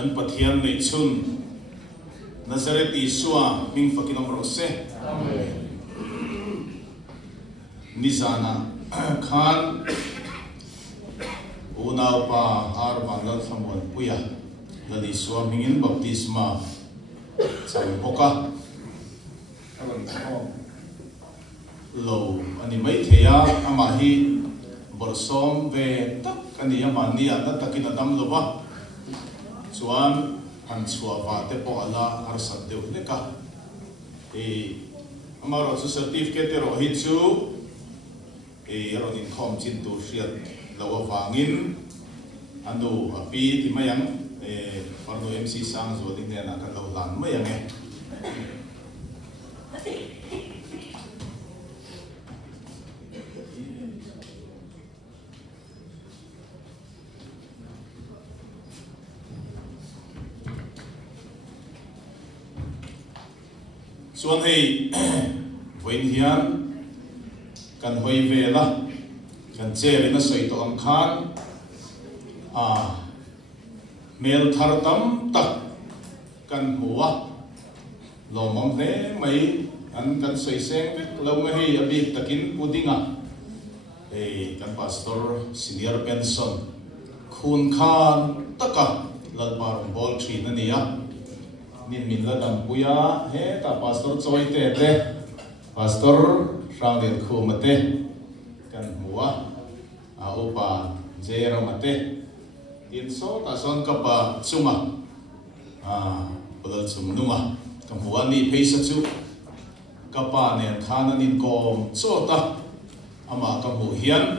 kan pathian nei chhun Nazareth Isua ming fakilam rose nizana khan unaw pa arbangal samon puya lali Isua mingin baptisma chawimawina lo ani mai theya amahi borsom ve tak ani amani ata takin adam loba chuan han chua va te po ala har sat deu leka amaro chu certificate ro hi chu ron inkhawm chin tu hriat lo awangin anu api ti mayang parno MC sang zo ding ne na ka lo lan mayang Xuân thì vinh hiền cần hồi về là cần chơi với nó sợi tổ âm khan mail thar tâm tắc cần hùa lo mong thế mấy anh cần sợi sen biết lâu mấy hay bị takin pudding cần pastor senior pension khun khan tất cả lần vào ball tree này nhá nên mình là đam puya he ta pastor choi te pastor sang điện khu mate kan hua opa zero mate in so ta son kapa chuma podal chum numa kam hua ni phaisa chu kapa ne khana nin kom so ta ama kam hu hian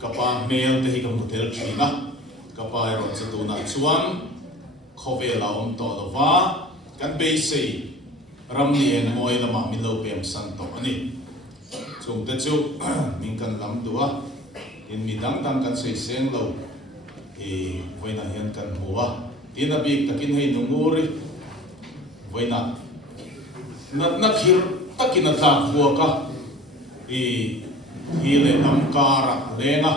kapa mel te hi kam hotel thina kapa ro chu na chuan khove la om to lo va kan be sei ram ni en moi lama mi lo pem san to ani chung te chu min kan lam tua in mi dang kan sei seng lo voina hian kan huwa tin a bik takin hei nunguri voina na khir takin a tha huwa ka hi le nam kara lenga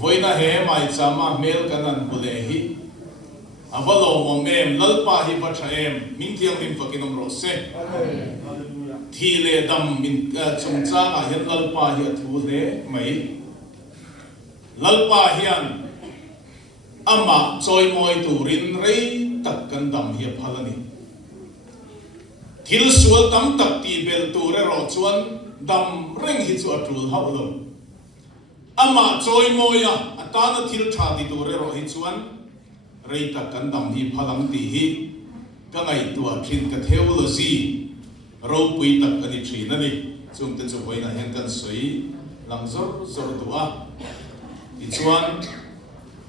voina he mai chama mel kanan bule hi avalo mom em lalpa hi bacha em min thiang lim fakinom rose thi le dam min chungcha a hian lalpa hi thu le mai lalpa hian ama choi moi turin rei tak kan dam hi phalani thil sual tam tak ti bel tu re ro chuan dam reng hi chu atul haulo ama choi moi atana thil tha ti tu re ro hi chuan rei tak kan dam hi phalang ti hi ka ngai tua thin ka theology ro pui tak ani thina ni chung te chu hoina hen kan soi lang zor zor tua i chuan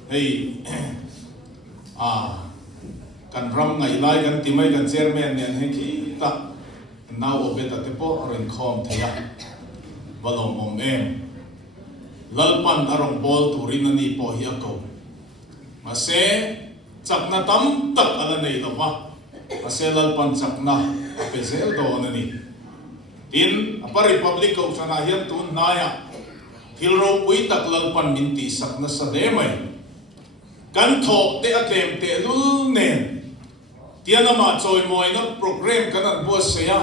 hei kan ram ngai lai kan ti mai kan chairman nen he ki ta now obeta te po ren khom theya balom om em lalpan arong bol turin ani po hi ko mase chakna tam tak ala nei lawa mase lalpan chakna apezel do nani tin apa republic ko sana hian tun naya hilro pui tak lalpan minti sakna sa demai kan tho te atem te lul nen tianama choi moi na program kanan bo seya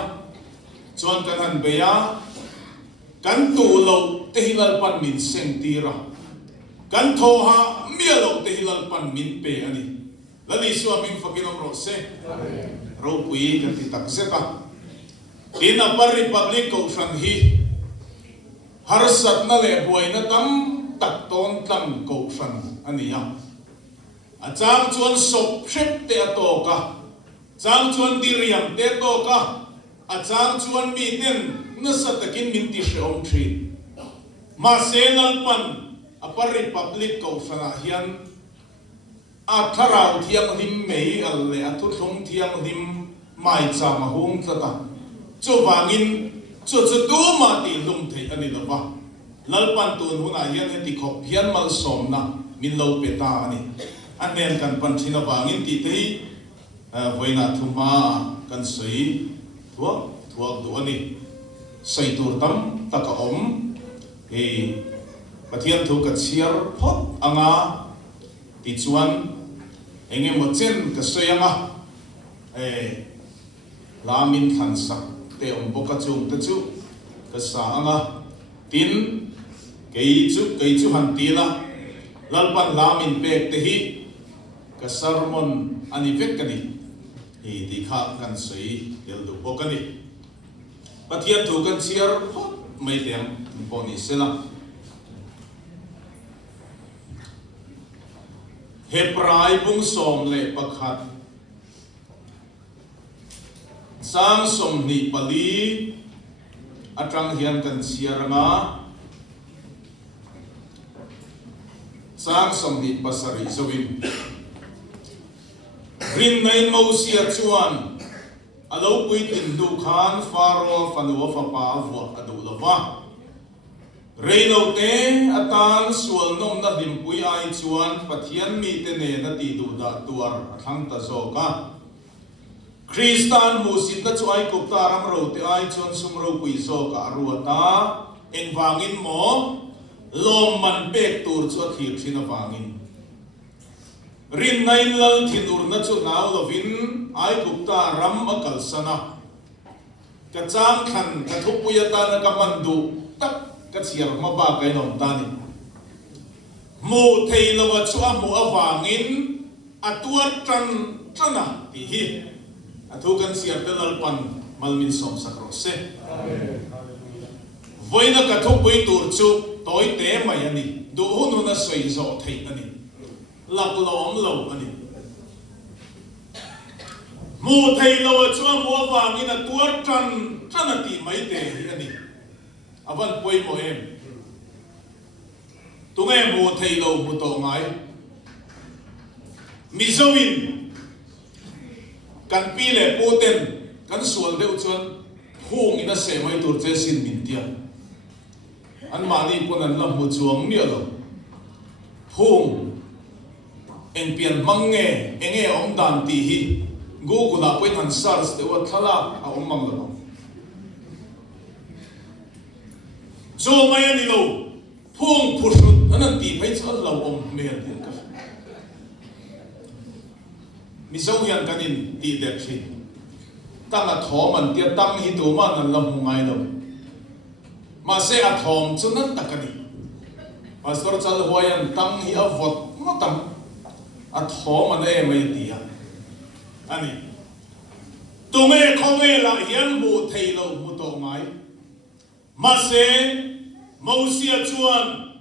chon kanan beya kan tu lo te hilal pan min seng tira kan tho ha mialo te hilal pan min pe ani lali suwa min fakinom ro se ro pui kan ti tak seta in a par republic ko san hi har sat na le boy na tam tak ton tam ko san ani ya a chang chuan sop shrep te atoka chang chuan diriam te toka a chang chuan mi ten na satakin min ti shom thri ma senal pan a par republic ko sana hian a tharau thiam lim mei al le a thu thum thiam lim mai cha ma hung tata chu wangin chu tu ma ti lum thei ani lawa lalpan tun huna hian he ti khop hian mal som na min lo peta ani anen kan pan thina wangin ti tei voina thuma kan sei thuak du ani sei tur tam taka om pathian thu ka chiar phot anga ti chuan anh em một chân cái xoay mà làm mình khăn sắc để ông bố cái chung cái chú cái sáng à tin cái chú hành tí là lalpan làm mình bẹt thế hi cái sermon anh viết cái gì thì khác kan xoay điều đủ bố cái gì bắt hiện thủ kan chia mấy tiếng boni sẽ là Hebrai bung som le pakhat sang som ni pali atang hian kan siaranga sang som ni pasari zowin rin nei mo sia chuan alo pui tin du khan faro fanwa fa pa vo adu lova Reino te atan sual nom na limpui ai chuan pathian mi te ne na ti du da tuar athang ta zo ka Kristan musit na chuai kup ta ram ro te ai chuan sum ro pui zo ka ruata eng wangin mo lom man pek tur chu thir thina wangin rin nain lal thinur na chu naw lovin ai kup ta ram akal sana ka chang khan ka thupuya ta na ka mandu tak cái chiar mà ba cái nòng ta này mù thầy lâu chúa mù ở vangin tuat trăn à thì hi thu kan chiar tên alpan malmin som sakrose với nó cả thu bấy tur chu tối té mày anh đi đủ nó soi rõ thầy anh đi lạc lom lâu anh đi mù thầy lâu chúa mù ở vangin tuat trăn à thì mấy té anh đi avan poi mo em tung em mo thầy lâu mo to ngai mizowin kan pi le poten kan sual deu chuan phung ina se mai tur che sin min tia an mani pon an lam mo chuang nia lo phung eng pian mangne enge om dan ti hi go gula poi han sars de wa thala a om mang lo so mai ani lo phung phusut anan ti phai chal lo om mer din ka mi so hian kanin ti de thi tang a thom an tia tang hi tu man an lam ngai lo ma se a thom chunan takani pastor chal hoyan tang hi a vot ma tam a thom an e mai ti a ani tu me khome la hian mu thei lo mu to ngai mà sẽ mâu xia chuan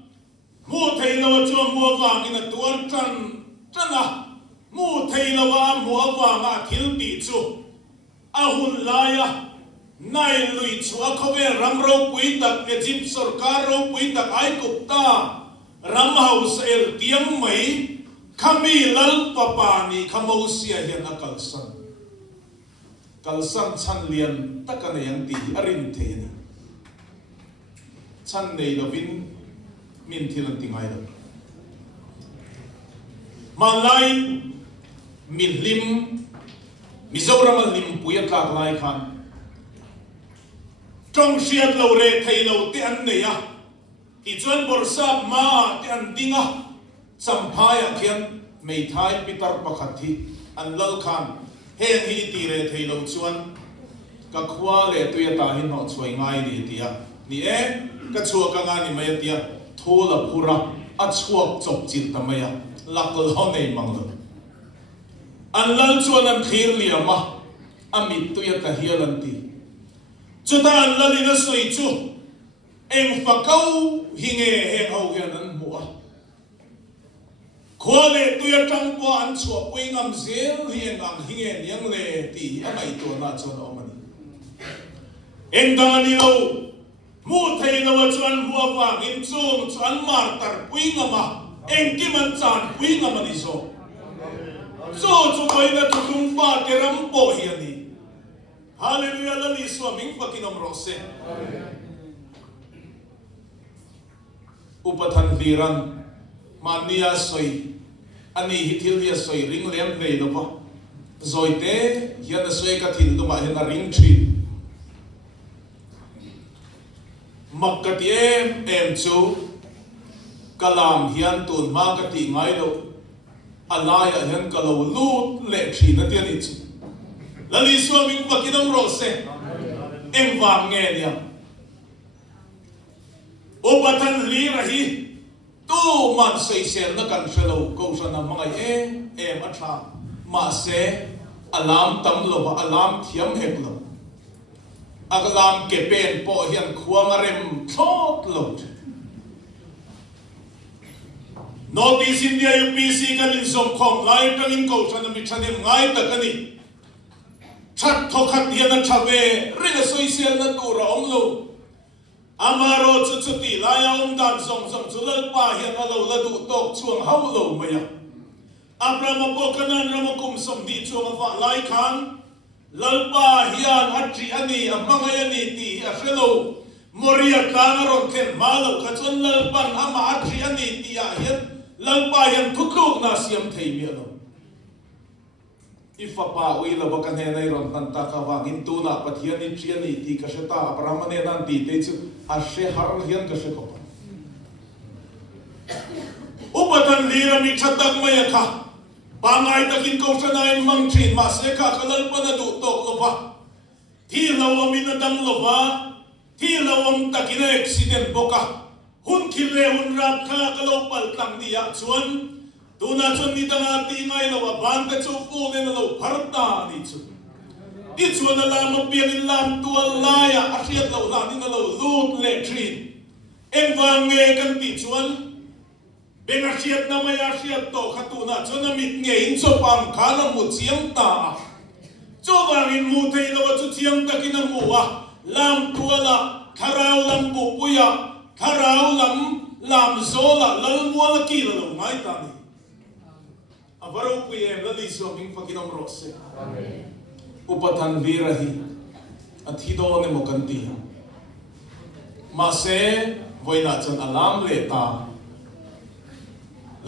mua thầy lâu chuan mua vàng in là tuan chân à mua thầy lâu mua vàng thiếu bị chu hun lai nay lùi chúa không về ram râu quý tắc Egypt sarkar râu quý tắc Ai Cập ta ram hậu sel tiếng mấy kami lal papani kamau xia hiền kalsan chan liền tất cả này tí arin thế này chan này là vin min thilan tiếng ai đó mà lại min lim Mizoram lim puyat lạc lai khan trong siat lâu re thầy lâu te an này à thì chuan borsa ma te an dinga sampaya khian mei thai pitar pakhat thi an lal khan hen hi ti re thei lâu chuan ka khwa le tuya ta hin ho choi ngai ni tia ni e ka chua ka nga ni mai tia thola phura a chuak chok chin tamaya lakal ho nei manglo an lal chuan an khir liama amit tuya ka hialan ti chuta an lalina soi chu eng fakau hinge he ho hian an mua khole tuya tangpo an chua pui ngam zel hian ang hinge niang le ti anai to na chon omani eng dangani lo mu thei lo chuan huwa wa ngin chung chuan mar tar pui ngama eng kiman chan pui ngamani so so chu koina tutung pa teram po hiani hallelujah lali swaming pakinom rose upathan liran mania soi ani hithil dia soi ring lem nei lo pa zoite hian soi ka thil duma hian ring thi makkati em chu kalam hian tun ma ka ti ngai lo alaya hian kalau lut le thi na tian ich lali swimming pakinam rose engwang nge nia obatan li rahi tu man sei sel na kan shelo ko sana mangai em atha ma se alam tam lo alam thiam hek lo alam ke pen po hian khuang rem thot lo Notice India UPC kan in som khom lai tang in ko sana mi chanem ngai ta kani chat thokhat hian na chawe ringa social na tu ra om lo amaro chu chu ti la ya dan som chu lal pa hian alo la du tok chuang hau lo maya abrama po kanan ramakum som di chuang va lai khan lal pa hian atri ani amangai ani ti a shelo moria kana ron ken malo khachon lal pan ama atri ani ti a hian lal pa hian thutluk na siam thei mi lo ifa pa ui la bakan he nai ron tan ta ka wangin tu na pathian ni triani ti ka sheta brahmane nan ti te chu a she har hian ka she ko upatan lira mi chatak maya kha pangai takin ko sanai mang thin ma se ka kalal pa na du tok lo ba thi lawam in dam lo ba thi lawam takin accident boka hun khile hun rap kha kalo pal tang dia chuan tuna chun ni tanga ti ngai lo ban ta chu pu ne lo pharta ni chu ti chuan la ma pian in lam tu la ya a hriat lo la ni lo lut le thin eng wang nge kan ti chuan ben a hriat na ma ya hriat to kha tu na chun mit nge in so pam kha na mu chiang ta chu wang in mu thei lo chu chiang ta kin mu wa lam tu la tharau lam bu puya tharau lam zola lal mu la ki lo ngai ta ni Avaro PM lali swimming pakinom rose. Upatan virahi at hido ne mokanti. Mase voina chan alam leta.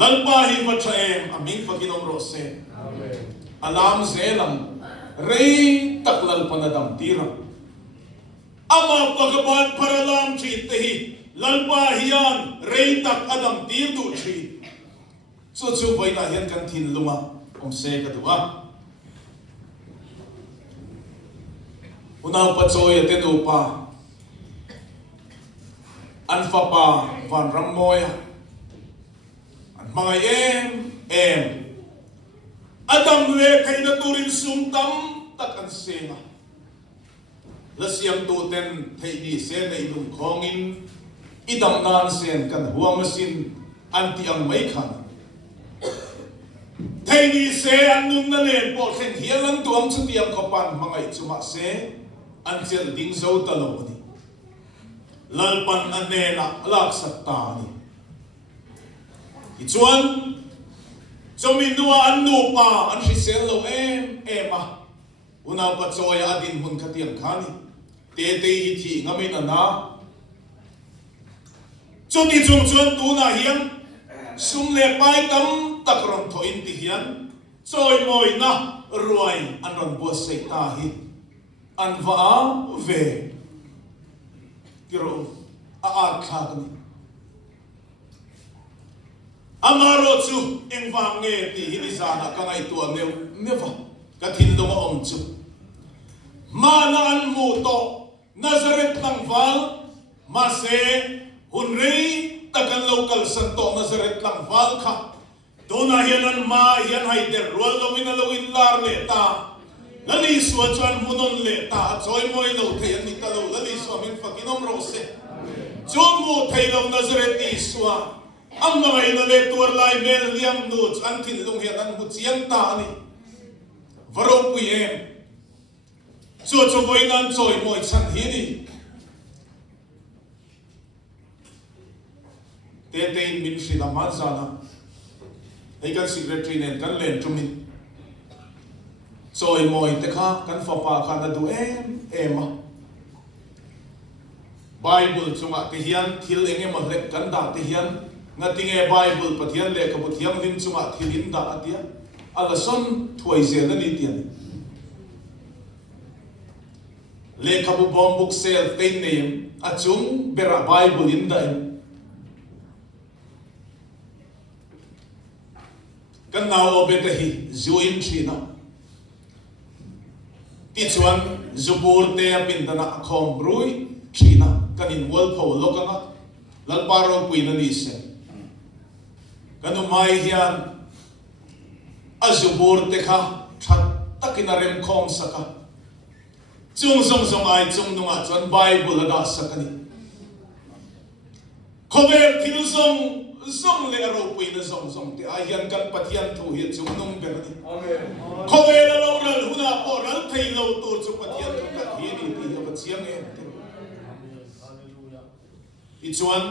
Lalpahi machaem aming pakinom rose. Alam zelang rei taklal panadam tira. Ama pagaban paralam chitehi lalpahiyan rei tak adam tirdu chit. So chu vai na hian kan thin lunga om se ka duwa una pa choi te du pa an fa pa van ram moya an mai em adam le kai na turin sum tam tak an se na la siam tu ten thei di se nei lum khongin idam nan sen kan huam sin anti ang mai khan thầy đi xe ăn nung na lên bộ khen hiền lắm tuồng chút tiệm có pan mà ngày chuma xe ăn chơi đinh dâu ta lâu đi lal pan anh nè na lak sat ta đi chuan cho mình đua ăn nụ pa ăn chỉ xe lâu em à una pa choi adin hun khatiam khani te hi thi ngamin na cho đi chung chuan tu na hiền sum le pai tam takron tho in ti hian choi moi na ruai an ron bo sei ta hi an va ve kiro a kha ni amaro chu eng wang nge ti hi sana ka ngai tu neu neva ka thin dong om chu ma na an mu to nazaret tang val ma se hun rei takan local santo nazaret lang val kha dona hian ma hian hai der rol lowin lar le ta lali suwa chuan munon le ta choi moi lo thei ani ta lo lali suwa min fakinom rose chom mo thei lo nazaret ti suwa amma ngai na le tur lai mel liam nu chan thin lung hian an hu chiang ta ani varo pui em cho voi nan choi moi chan hi ni te in min shri laman sana ei kan secretary nen kan len tumin choi moi te kha kan fa pa kha na du em bible chunga te hian thil enge ma lek kan da te hian ngatinge bible pathian le ka pathiam lim chunga thilin da atia ala son thuai ze na ni tian le ka bu bom book sale te name achung bera bible in da kan nau obeta hi zuin china ti chuan zubur te pindana khom brui china kan in wal pho lokanga lalparo puina ni se kanu mai hian azubur te kha that takina rem khom saka chung song song ai chung nunga chuan bible aga sakani khover thil song le aro puina song te ai hian kan pathian thu hi chung nung berani amen khover lo ral huna oral thei lo tu chu pathian thu ka hi ni ti ha chiang e hallelujah i chuan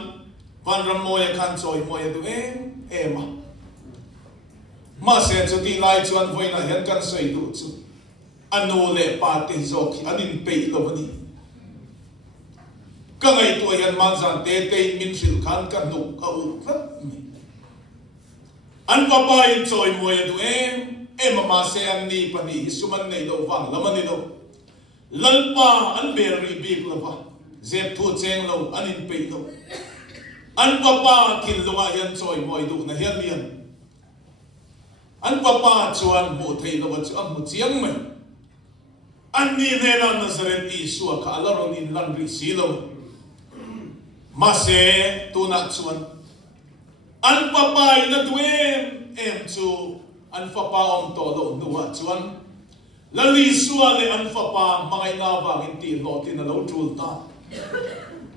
van ram moya khan choi moya du ema ma se chu ti lai chuan voina hian kan soi du chu anu le pa te zok anin pe lo ni ka ngai tu hian man zan te min sil khan ka nu ka u rat mi an pa pa in choi moya du ema ma se an ni pa ni suman nei lo wang lamani lo lalpa an ber ri bik lo ba zep thu cheng lo anin pe lo an pa pa thil lunga hian choi moi du na hian lian an papa chuan mu thei lo chu am mu chiang mai an ni ne na Nazareth Isu ka alaron in lan ri silo ma se tu na chuan an papa ina duem em chu an papa om to lo nuwa chuan lali suwa le an papa mangai na wang in ti lo tin lo tul ta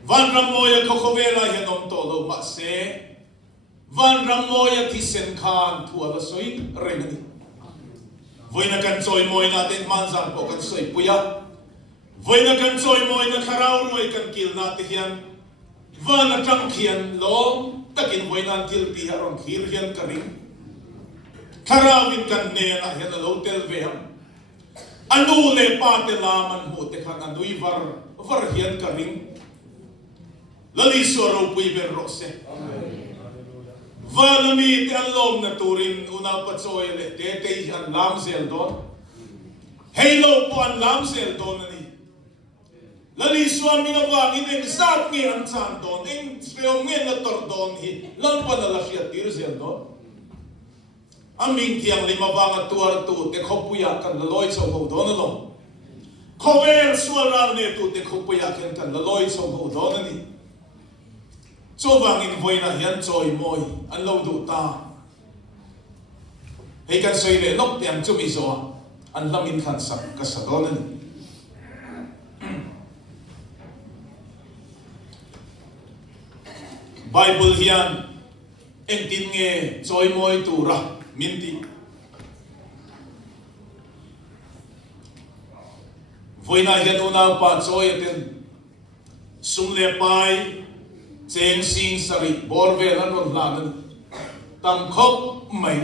van ramoya khokhovela hian om to lo ma se van ramoya thi sen khan thua la soi remani voina kan choi moi na ten man zang po kan soi puya voina kan choi moi na kharau roi kan kil na te hian van atang khian lom takin voina til ti haron khir hian karing kharawin kan ne na hian lo tel ve ham anu le pa te la man mu te khan anui var hian karing lali soro pui ber rose amen Valami te alom na turin una pachoy le te an lam zel don halo po an lam zel don ani lali swami na wang in exact ni an san don in streom nge na tor don hi lan pa na la sia tir zel don aming tiang lima wang tuar tu te khopuya kan loi so ho don lo khover suaral ne tu te khopuya kan loi so ho don ani cho vang in voina hian choi moi an lo du ta hei kan soi le lok tiang chu mi zo an lamin khan sak ka sadon ani Bible hian eng tin nge choi moi tu ra min ti voina hian una pa choi ten sung le pai cheng sing sari borve lan ron lan tam khop mai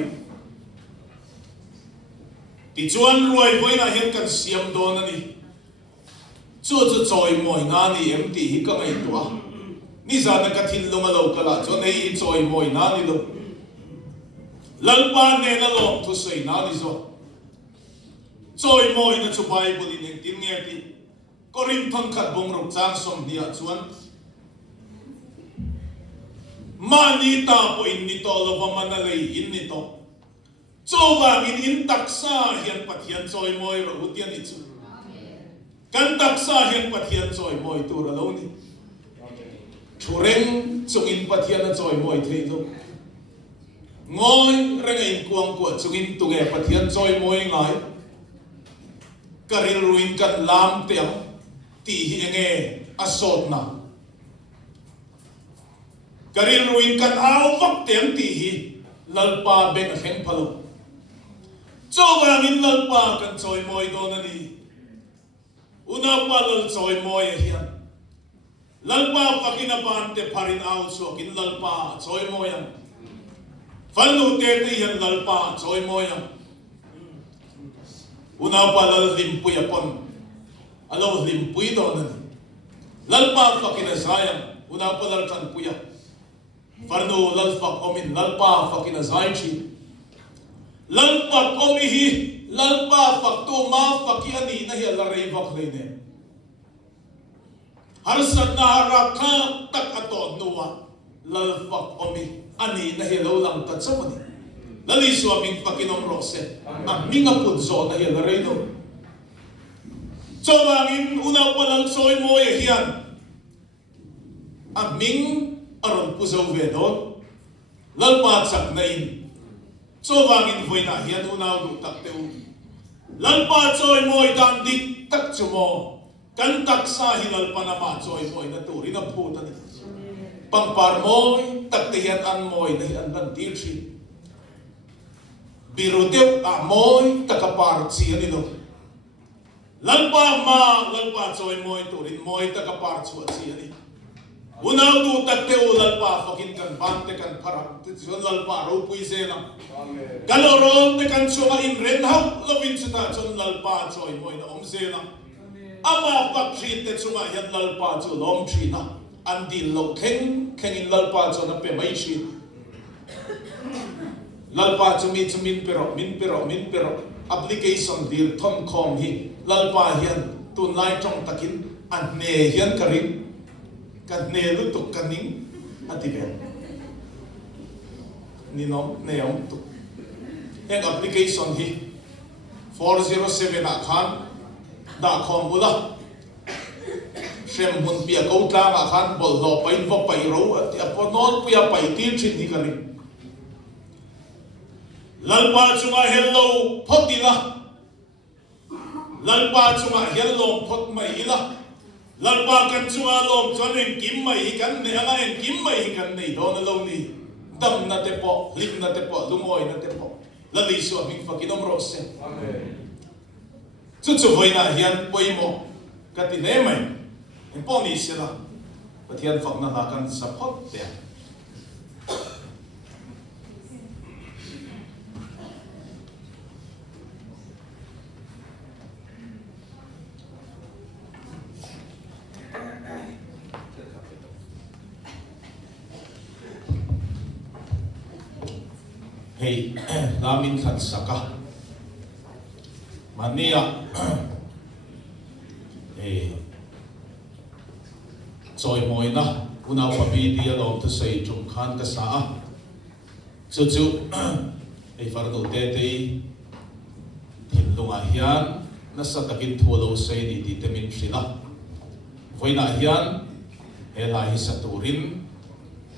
ti chuan ruai voina hian kan siam don ani chu choi moi na ni em ti hi ka ngai tua ni za na ka thil longa lo kala cho nei choi moi na ni lo lalpa ne na lo thu sei na ni zo choi moi na chu Bible in tin nge ti korin thon khat bong rok chang som dia chuan mani ta po in nito lo vamana lei in nito chowang in taksa hian pathian choi moi ro utian ni chu kan taksa hian pathian choi moi tu ra lo ni thureng chung in pathian a choi moi thei lo ngoi reng in kuang ko chung in tu ge pathian choi moi ngai karil ruin kan lam te ti hi nge asot na karil ruin kan aw vak tem ti hi lalpa beng heng phalo chowang in lalpa kan choi moi don ani una pa lal choi moi hian lalpa pakina pan te pharin aw so kin lalpa choi moi am falnu te te hian lalpa choi moi am una pa lal limpui apon alo limpui don ani lalpa pakina sayang una pa lal tan puya farno lalfak omin lalpa fakina zainchi lalpa omihi lalpa fakto ma faki ani na hi la rei vak leine har sat na rakha tak aton nuwa lalfak omi ani na hi lo lang ta chamani lali suwa ming pakinom rose minga punso na hiyan na rin so mangin una walang soy mo yan ming aron puso vedon lalpa sak na in so mangin voy na hiyan una utak teu lalpa soy mo dan dik tak sumo kan tak sa hinalpa na ma soy mo na turi na puta ni pangpar mo tak tiyan an mo na hiyan bantir si birudew amoy takapar siya nilo. Lalpa ma, lalpa soy moy turin moy takapar siya ni. Unaw du takteo lalpa fakin kan bante kan parang titson lalpa rupuy sena. Kalorol te kan suka inren hap lovin sita son lalpa soy moy na sena. Ama pakshit te suka yan lalpa so lom china. Andi lo kengin lalpa so na pemay shit. Lalpa min pero application dir thom khom hi lalpa hian tun lai trong takin an ne hian karin kan ne lu tuk kaning atibe ni no ne ong tu en application hi 407 akhan da khom bula shem bun pia ko tla akhan bol lo pain vo pai ro ati aponol pia pai ti chin hi karin lalpa chunga hello potila lalpa chunga hello pot mai ila lalpa kan chunga lom chonen kim mai kan ne ala en kim mai kan nei don lo ni dam na te po lim na te po lumoi na te po lali so ming fakinom rose amen chu voi na hian poimo kati ne mai en po ni sila pathian fak na kan support te hey namin khat saka mania hey soy moi na una papi dia lo to sei chung khan ka sa chu hey fardo te tin lunga hian na sa takin thulo sei ni ti temin sila voina hian he lai sa turin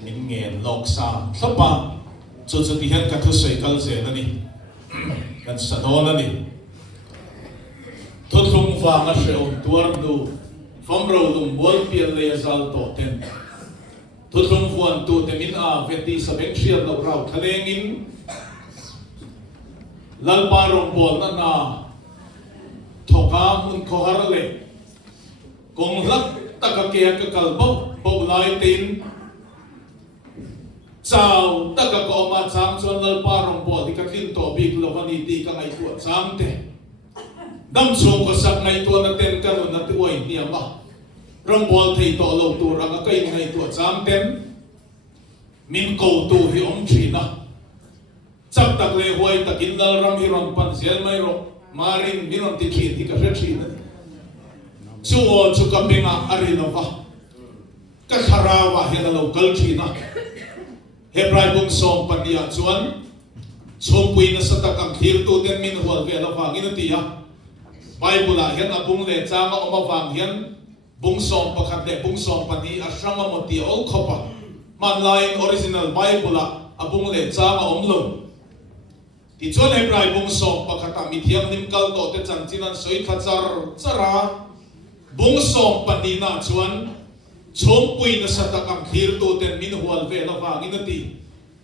min ngen lok sa thapa chu ti hian ka thu sei kal ze na ni kan sa do na ni thuthum wa nga sheu tuar du famro dum bol pian le zal to ten thuthum fuan tu te min a veti sa beng shia no rau thalengin lalpa rong bol na na thoka mun ko har le kong lak takake ka kalbo bo lai tin chào tất cả các mà chăm cho lalpa rong bol thì các tin to big lovani ti ka ngai tu cham te dam so ko sak ngai tu na ten ka na ti oi ni ma rong bol thei to lo tu ra ka kai ngai tu cham ten min ko tu hi om china chak tak le hoi takin dal ram hi ron pan zel mai ro marin minon ti thi ti ka re china chu o chu ka benga arinova ka kharawa he na lo kal china Hebrai bung som pandia chuan chompui na sa takang thir tu ten min hol ve la wangin tia Bible a hian abung le changa oma wang hian bung som pakhat le bung som pati asranga moti ol khopa man line original Bible a abung le changa omlo ti chuan Hebrai bung som pakhat mi thiam nim kal to te chan chinan soi khachar chara bung som pati na chuan chompui na sa takang thir tu ten min hol ve la wangin ti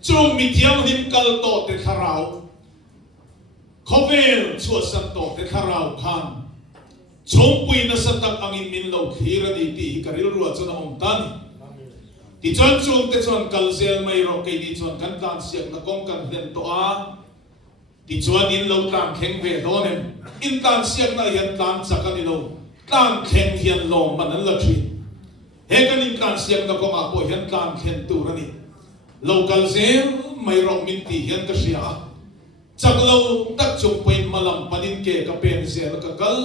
chung mi thiam nim kal to te tharau khovel chu san to te tharau khan chompui na sa tak angin min lo khira ni ti karil ru chuna om tan ti chon chung te chon kalzel mai ro ke ni chon kan tan siak na kong kan den to a ti chuan in lo tang kheng ve donem in tan siak na yan tan chakani lo tang kheng hian lo man la thi he kan in kan siak na ko ma po hian tang khen tu rani local zel mai ro min ti hian ka sia chaklo tak chung pain malam panin ke ka pen zel ka kal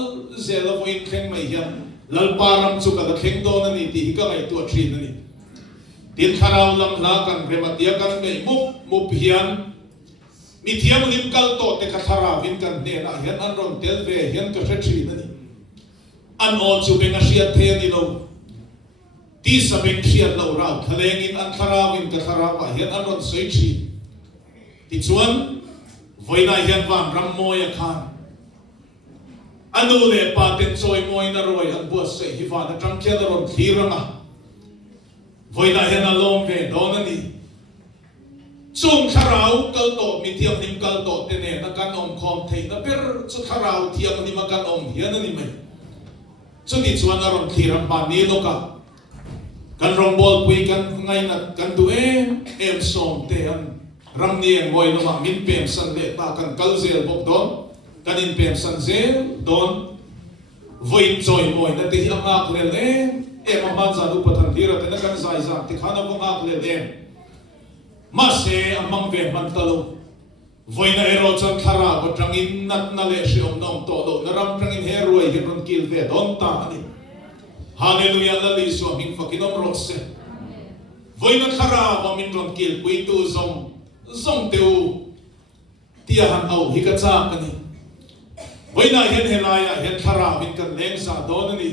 zel vo in kheng mai hian lalparam chu ka kheng do na ni ti ka mai tu thi na ni tin kharau lam la kan rematia kan mai mup hian mi thiam lim kal to te kathara vin kan ne na hian an ron tel ve hian ka hretri na ni an o chu benga sia the ni lo ti sabeng sia lo ra thaleng in an thara vin ka thara wa hian an ron sei chi ti chuan voina hian van ram moya khan anu le pa ten choi moi na roi an bua se hi va na tram kya da ron thiranga voina hian alom ve don ani chung tharau kal to mi thiam nim kal to te ne na kan om khom thei na per chu tharau thiam ni ma kan om hian ani mai chu ti chuan a ron thiram pa ni lo ka kan rong bol pui kan ngai na kan tu em som te an ram ni en moi no ma min pem san le ta kan kal zel bok don kan in pem san zel don voin choi moi na te hi angak le le em ma za du pathan thira te na kan zai za ti khana ko ngak le le ma se amang ve man talo voina ero chan thara ko tangin nat na le se om nom to do na ram tangin he roi hi ron kil ve don ta ani hallelujah la li so min fakinom rose voina thara wa min ron kil pui tu zong teu tia han au hi ka cha kani voina hen helaya hen thara min kan leng sa don ani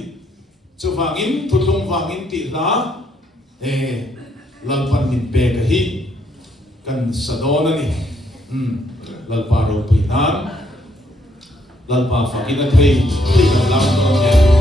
chu wangin thutlung wangin ti la lalpan min pe ka hi kan sadona ni lalpa ro pinan lalpa fakina thei kan lam no ne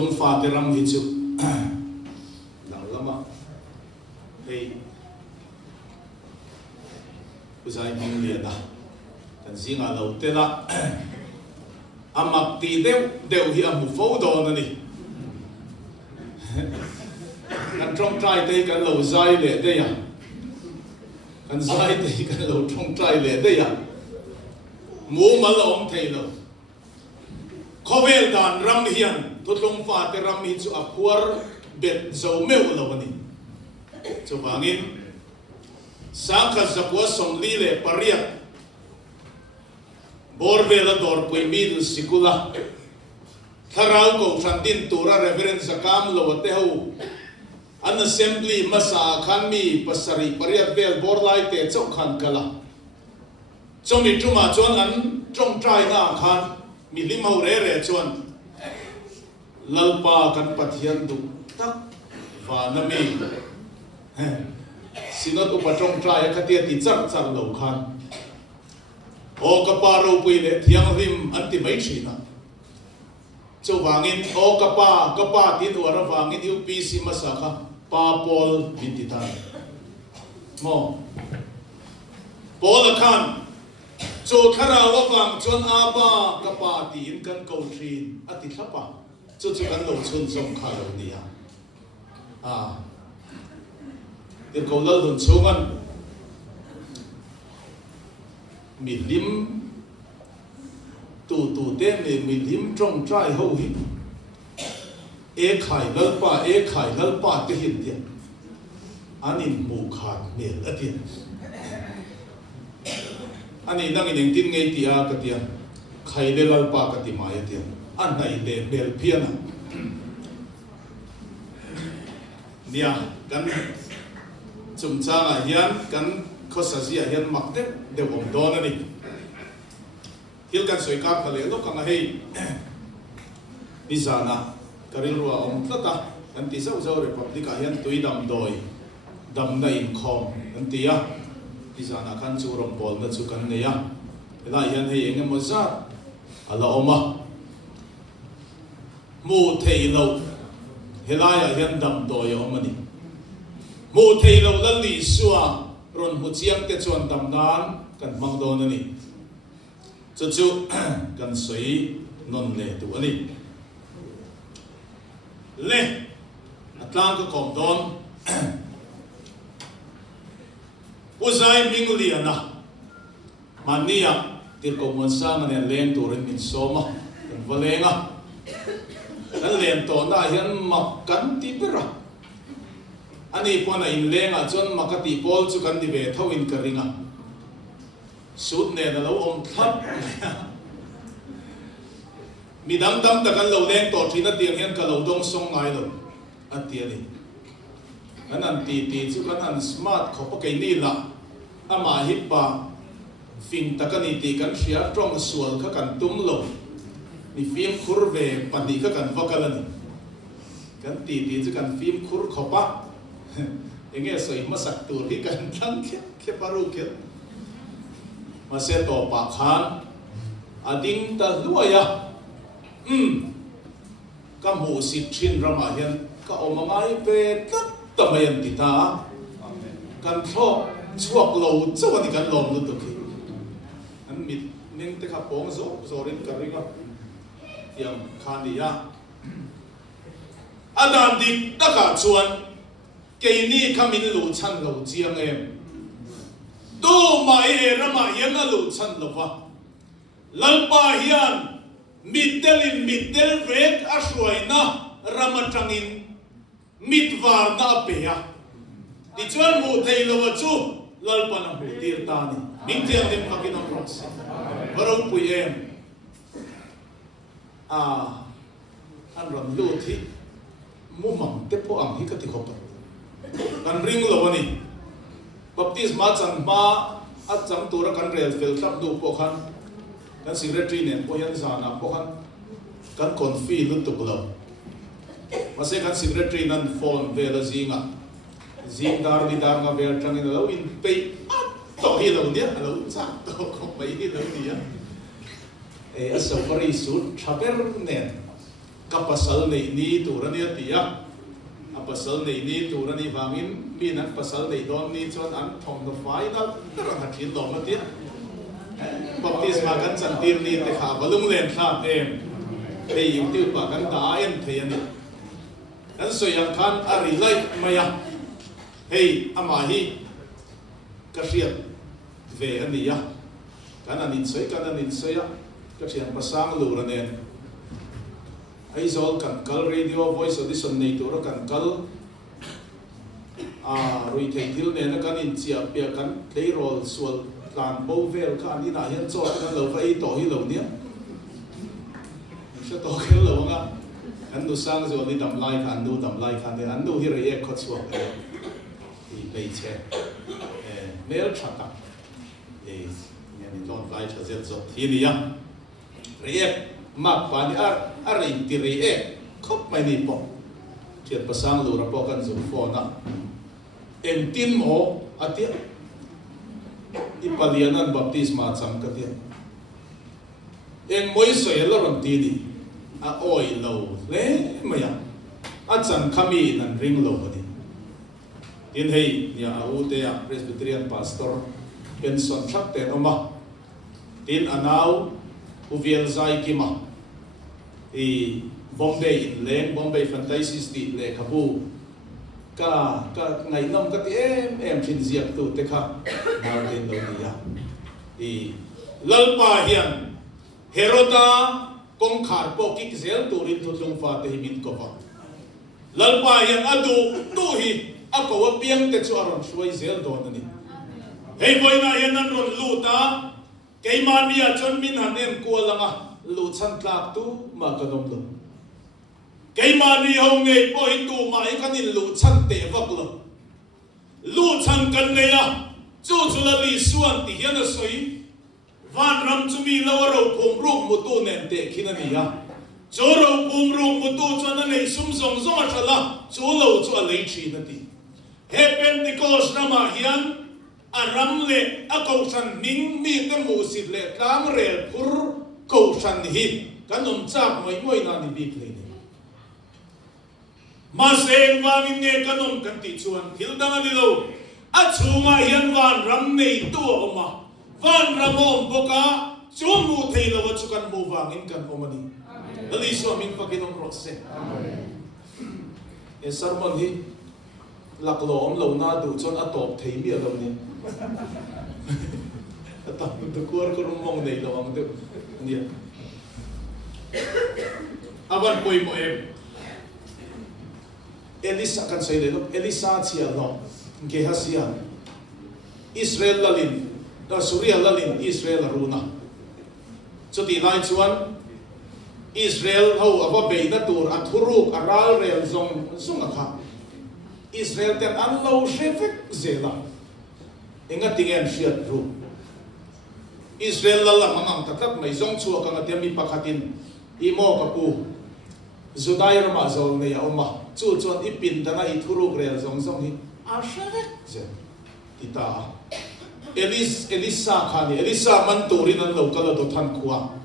thum fa te ram hi chu dang lama hei uzai ming le da kan zinga lo te la amak ti deu hi amu fo do na ni kan trong trai te kan lo zai le de ya kan zai te kan lo trong trai le de ya mu mal om thei lo khovel dan ram hian thutlung fa te ram hi chu apuar bet zo meu lo ni chu wangin sangkha zakwa somli le pariat borvela dor pui mil sikula tharau ko thandin tura reverence zakam lo te ho an assembly masa khan mi pasari pariat vel bor lai te chok khan kala chomi tuma chon an trong trai na khan mi limau re chon lalpa kan pathian du tak va na mi sinot upa trong trai ka tia ti char char lo khan o kaparo pui le thiang rim anti mai thina chu wangin o kapa tin wara wangin UPC masakha pa pol bititan mo pol khan chu thara wa wang chon aba kapa tin kan ko thin ati thapa chu kan lo chun som kha lo nia tin ko lo dun chungan mi lim tu te mi lim trong trai ho hi e khai lal pa te hin tian anin mu khat mel atian ani nang in tin ngei tia ka tia khai le lal pa ka ti mai atian an nai le bel phiana nia kan chum changa hian kan khosazia hian makte de bom don ani hil kan soi ka khale lo ka hei bizana karil ruwa om tlata kan ti zo republic a hian tuidam doi dam na inkhawm kan tia bizana kan chu rom bol na chu kan neya ela hian hei enge moza ala oma mu thei lo helaya hian dam doi omani mu thei lo la li suwa ron hu chiang te chuan dam nan kan mang do na ni chu kan soi non le tu ani le atlang ko kom don uzai minguliana mania tir ko mon sang ne leng tu ren min soma kan valenga kan len to na hian mak kan ti pera ani pona in lenga chon makati pol chu kan di ve thawin ka ringa sut ne na lo om thap mi dam ta kan lo leng to thina tiang hian ka lo dong song ngai lo atiani kan an ti chu kan an smart kho pa kai ni la ama hi pa fin ta kan ti kan ria trong sual kha kan tum lo ni film khur ve pani kha kan vakalani kan ti chu kan film khur kho pa enge soi masak tur hi kan thang khe paru khe ma se to pa khan ading ta luaya ka mu si thin rama hian ka omangai pe tat tamayan tita kan tho chuak lo chawani kan lom lu tu khi an mit ning te kha pong zo rin ka ringa yang khania adan dik taka chuan cái ni khamin lu chan lo chiang em do mai rama yang lu chan lo wa lalpa hian mitel vek ashwaina ramatangin mitwar na peya ti chuan mu thei lo chu lalpa na mu tir ta ni ming tiang dim pakin am rox baro pui em an ram lu thi mu mang te po ang hi ka ti khop kan ring lo ani baptisma chan ma a chang tura kan rel fel tap du po khan kan secretary ne po yan sana po khan kan confi lu tu lo mase kan secretary nan phone ve la zinga zing dar ni dar nga ver tang in lo in pe to hi lo dia lo cha to ko mai hi lo dia e a safari suit thaber ne kapasal nei ni turania tia apasal nei ni turani wangin minan pasal nei don ni chon an thom the final ran hatin lo ma tia baptisma kan chantir ni te kha balung len tha em ei yu tu pa kan da en the ani an so yang khan ari lai maya hei ama hi ka riat ve ani ya kana nin soi ya ka thian pasang lu ran en ai zol kan kal radio voice audition nei tur kan kal rui thei thil ne na kan in chia pia kan thei rol sual tlan bo vel kan ina hian chaw kan lo vai to hi lo nia se to khel lo nga an du sang zo ni dam lai kan du dam lai kan de an du hi re ek khot suak i lei che nel chata ni lon vai cha zel zo thi ni ya re ek mak pa ni ar ring ti re ek khop mai ni po thiat pasang lu ra po kan zu fo na en tin mo atia ipalianan baptisma cham ka tia en moi soi la ron ti ni a oi lo le maya a chan khami nan ring lo ni in hei ya au te ya presbyterian pastor en son thak te oma tin anau uviel zai kima i Bombay in leng Bombay fantasies ti le khabu ka ngai nam ka ti em thin ziak tu te kha martin lo dia i lalpa hian herota kong khar po ki zel turin tu tlung fa te min ko va lalpa hian adu tu hi a ko piang te chu aron suai zel don ni hei boina hian an ron lu ta keimania chon min han em ko langa lu chan tlak tu ma ka dom lo keimani ho ngei po hi tu ma hi kanin lu chan te vak lo lu chan kan ne ya chu la li suan ti hian a soi van ram chu mi lo ro phum ru mu tu nen te khinani ya chu ro phum ru mu tu chon nei sum zong zong a thala chu lo chu a lei thi na ti he pentecost na ma hian aram le a ko san ning mi te mu sit le tlang rel phur ko san hi kanum chak moi na ni bi ple ni ma sen wa min ne kanum kan ti chuan thil dang ani lo a chuma hian van ram nei tu oma van ram om boka chu mu thei lo chu kan mu wangin kan omani ali so min pakinom rose e sarmon hi laklo om lo na du chon a top thei mi lo ni ta tu kur ko mong nei lo ang tu ni aban poi mo em Elisa kan say le Elisa chia lo ke hasia Israel lalin da Suria lalin Israel aruna so ti nai chuan Israel ho aba be na tur athuruk aral rel zong sunga kha Israel ten an lo shefek zela enga tingen shiat ru Israel lala mamam tatak mai zong chua ka ngatiami pakhatin imo kapu Zudai rama zol ne ya oma chu chon ipin dana I thuruk rel zong zong hi a shefek ze tita Elisa khani Elisa man turin an lo kala do than khuwa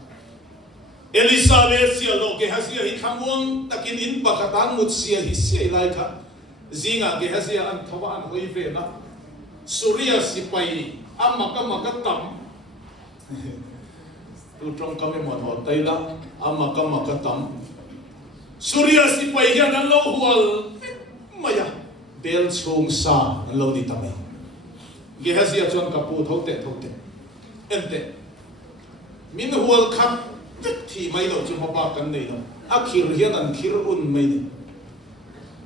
Elisa le sia lo ke hasia hi thamwang takin in pakatan mut sia hi sia lai kha zinga ke hasia an thawa an hoi ve na Suria sipai amaka tam tu trong kami mo ho taila amaka tam Suria sipai hian an lo hual maya bel chung sa an lo di tamai ge hasia chon kapu thote ente min hual khat thi mai lo chu pa kan nei no akhir hian an khir un mai ni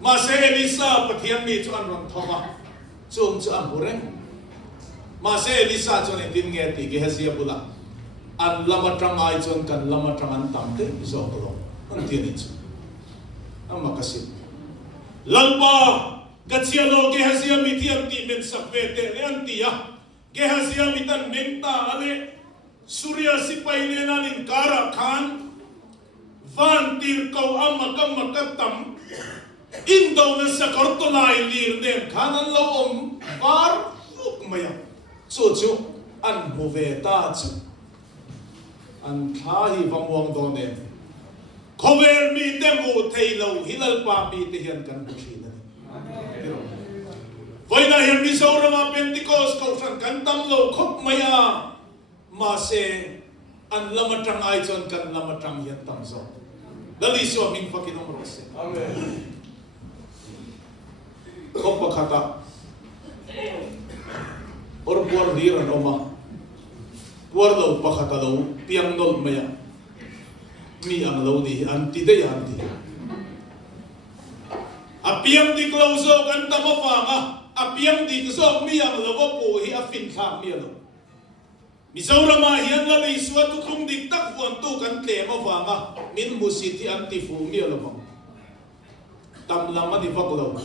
ma se Elisa pathian mi chu an ron thoma chung chu an hureng ma se Elisa chon tin nge ti ge hasia bula an lama tramai chon kan lama traman tamte zo ko an ti ni chu amma kasit lalpa gachialo ge hasia mi ti am ti men sakve te le an ti ya ge hasia mi tan menta ale Surya sipai le na nin kara khan van tir ko amma tam indo na sa kortolai lir ne khanan lo om par fuk maya chu an moveta chu an thahi vamwang do ne Khover mi te mu thei lo hilal pa mi te hian kan bushi na voi na hian mi so rama Pentecost ko san kan tam lo khop maya ma se an lamatang ai chon kan lamatang hian tam so dali so min fakinom rose amen khop khata or buar diran oma buar lo pakhata lo piang nol maya mi ang lo di anti de anti apiang di close kan tamafanga apiang di so mi ang lo po hi afin kha mi lo mi saurama hian la nei suatu tung dik tak fuan tu kan tle ma wanga min musiti anti fu mi lo bang tam lam ani vak lo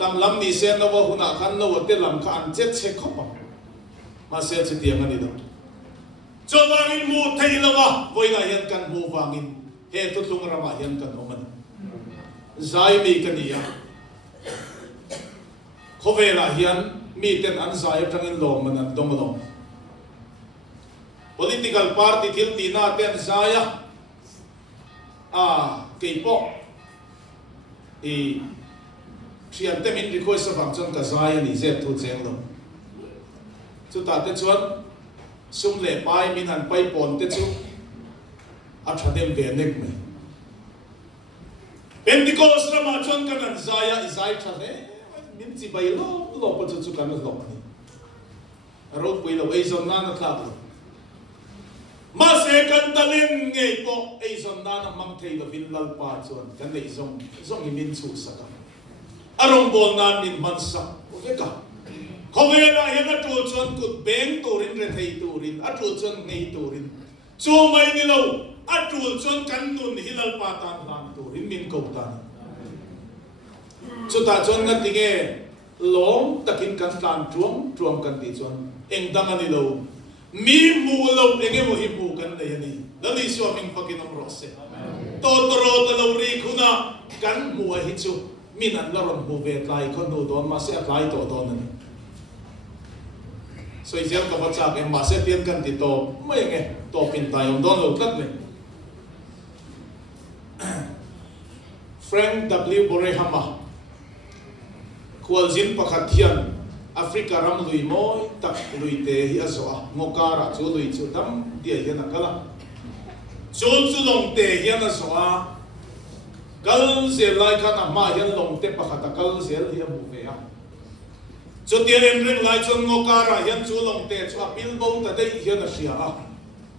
tam lam ni sen no wa huna khan no te lam kha an che che khop ma se che tiang ani do cho wangin mu thei lawa voina hian kan mu wangin he tu tlung rama hian kan oman zai mi kania khovela hian mi ten an zai tangin lom man an dom lom political party thil ti na ten zaya keipo i sian te min request of action ka zaya ni zet thu cheng lo chu ta te chuan sum le pai min an pai pon te chu a thadem ve nek me Pentecost rama chuan kan an zaya izai thale min chi bai lo pa chu kan lo ni ro pui lo ei zon na na thla lo ma se kan talin ngei po ei zon na na mang thei lo vin lal pa chuan kan nei zong hi min chu saka arong bol nan min man sa ve ka Khowela hian a tul chuan kut beng turin re thei turin a tul chuan ngei turin chu mai ni lo a tul chuan kan nun hilal pa tan lan turin min ko tan chu ta chuan nga tinge long takin kan tan tuam kan ti chuan eng dang ani lo mi mu lo enge mo hi mu kan nei ani dali so min pakinom rose to toro to lo ri khuna kan mu hi chu min an laron bu ve tlai khon no don ma se apply to don ani so izem ka bacha ke ma se tian kan ti to mai nge to pin tai om don lo tlat le Frank W Borehama Kualzin pakhathian Africa ram lui moi tak lui te hi azoa ngokara chu lui chu dam dia hian akala chu long te hian azoa kal se lai khana ma hian long te pakhata kal zel hi amu ve a chu tian en ring lai chu ngokara hian chu long te chu apil bo ta dei hian a sia a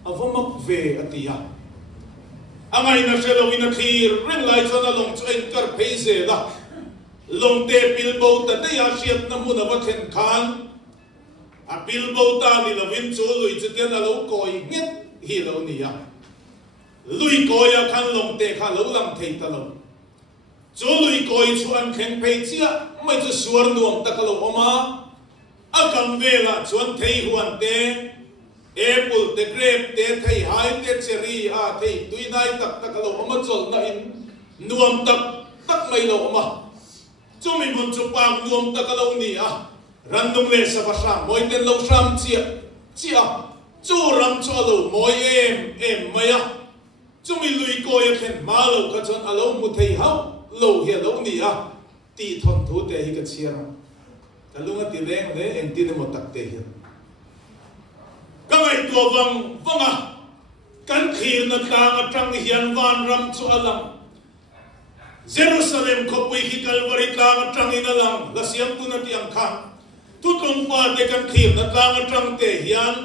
avomak ve atia angai na se lo ina khir ring lai chu na long chu en kar phei ze da long te pilbo ta de ya siat na mu na wa then khan a pilbo ta ni lo win chu lui chu tian lo koi nget hi lo ni ya lui koi ya khan long te kha lo lam thei ta lo chu lui koi chu an khen phei chia mai chu suar nuam ta ka lo oma a kam vela chuan thei huan te apple te grape te thei hai te cherry a thei tuinai tak ta ka lo oma chol na in nuam tak mai lo oma Chumi mun chu pang nuam ta ka lo ni a random le sa va sam moi ten lo sam chia chu ram chu lo moi em maya chumi lui ko ya khen ma lo ka chon alo mu thei hau lo he lo ni a ti thon thu te hi ka chia ra ka lunga ti reng le en ti ne mo tak te hi ka ngai to wanga kan khir na ta nga tang hian van ram chu alam Jerusalem ko pui hi Calvary tlang atang inalang lasiam tu na ti ang khang tutong pa te kan khir na tlang atang te hian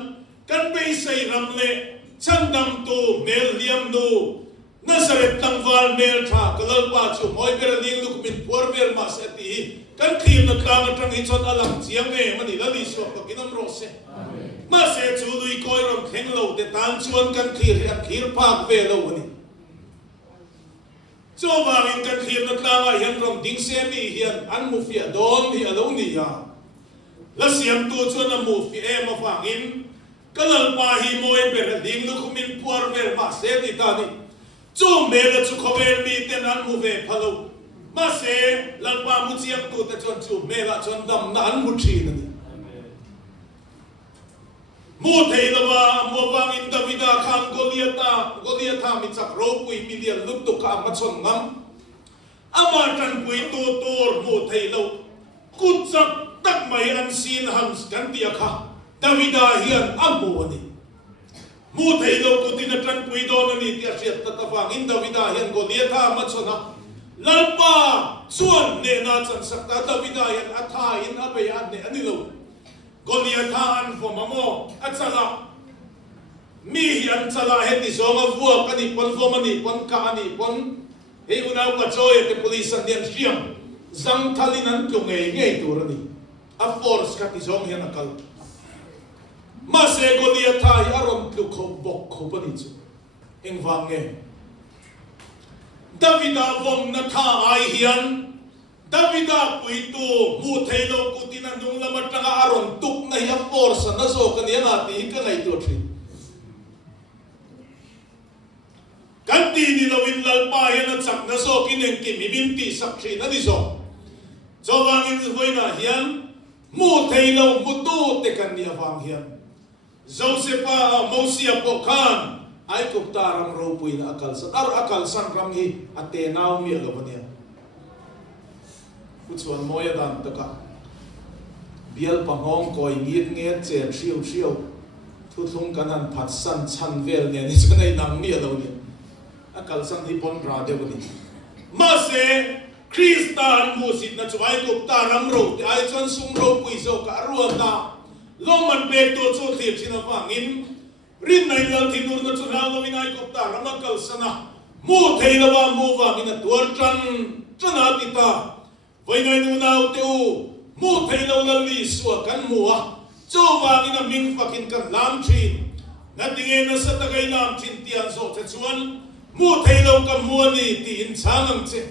kan bei sai ramle chandam tu mel liam du Nazareth tangwal mel tha kalal pa chu moi ber ling lu min por ber ma se ti kan khir na tlang atang hi chon alam chiang me mani lali so ko kinam rose ma se chu lui koi rom kheng lo te tan chuan kan khir pak ve lo ni so bangin kan khir na tlanga hian rom ding se mi hian an mu fi don hi alo ni ya la siam tu chuan a mu fi em a fangin kalal pa hi moi ber ding lu khumin puar ber ma se ti ta ni chu me la chu khover mi ten an mu ve phalo ma se lal pa mu chiam tu ta chuan chu me la chuan dam na an mu thi ni mu thei lawa mo wangin Davida khan Goliatha mi chak ro pui million lut tu ka ma chon ngam ama tan pui tu tur mu thei lo kut chak tak mai an sin ham kan tia kha Davida hian amu ani mu thei lo kutin tan pui don ani tia siat ta wangin Davida hian Goliatha ma chona lalpa chuan ne na chan sakta Davida hian atha in abeya ne ani lo Goliatha an fomamo atsala mi hian chala heti zonga vua kani pon fomani pon ka ani pon he unaw ka choy te police an dian siam zang thalinan tlungei ngei turani a force ka ti zong hian akal ma se Goliatha hi aron tlu kho bok kho pani chu engwange Davida vom na tha ai hian Davida puitu mu thei lo kutina nung lama tanga aron tuk na hiya force na so kaniya ngati ka ngai to tri kanti ni lawin lalpa hiya na chak na so kineng ki mibinti sakri na di so wangin hoina hiyan mu thei lo mutu te kaniya wang hiyan Josepa Mosia Pokhan ay kuptarang ro pui na akal san ram hi atenaw mi agabaniya Kuchuan moya dan taka bial pangong koi ngit che triu thu thung kanan phat san chan vel ne ni chanai nang mi alo ni akal san hi pon ra de bani ma se Kristan musit na chuai ko ta ram ro ai chon sung ro pui zo ka ruam ta lo man be to chu thir china wangin rin nai lal thinur na chu ra lo winai ko ta ram akal sana mu theilawa mu wa min tuar chan ti ta Voi ngai nu nau teu mu thei lo lali suwa kan mua cho wangin a ming fakin kan lam thin na tinge na sa tagai lam thin tian so che chuan mu thei lo ka mua ni ti in changang che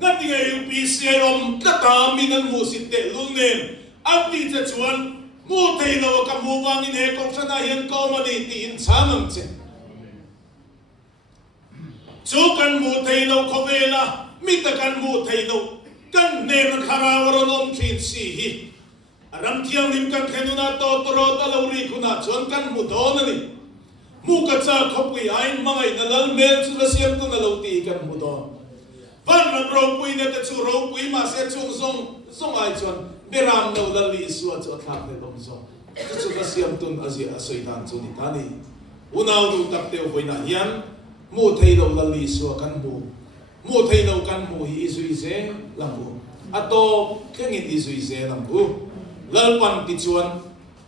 na tinge UPC om ta ta min an mu sit te lu nen a ti che chuan mu thei lo ka mu wangin he ko sana hian ko ma ni ti in changang che chu kan mu thei lo khowela Mita kan mu thei lo kan ne na kharawaro lom thin si hi ram thiang nim kan khenuna to tro ta lo ri khuna chon kan mu don ani mu ka cha khopui ain mangai na lal mel chu la siam tu na lo ti kan mu don van na ro pui na te chu ro pui ma se chung song ai chon beram no la li su cho thak le dom so chu la siam tun azi asoi dan chu ni tani unaw du tak te voina hian mu thei lo la li su kan mu thei lo kan mu hi isui se lambu ato khengin isui se lambu lalpan ti chuan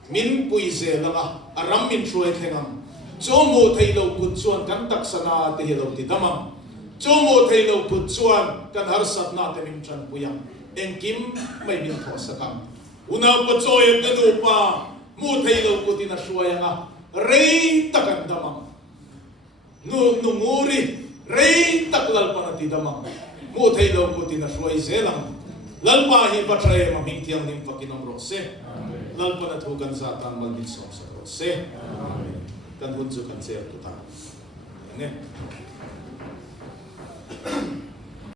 min pui se lama aram min throi thengam cho mu thei lo kut chuan kan taksana te helo ti damam cho mu thei lo kut chuan kan har satna te min chan puyam engkim mai min tho sakam una po choy te du pa mu thei lo kutina hruaya rei takan damam nu nguri Rei tak lalpa na ti damang mu thei lo ko tin hruai zelang lalpa hi patrai ma ming thiang nim fakinom ro se lalpa na thu kan za tan mal din som sa ro se kan hun chu kan se tu ta ne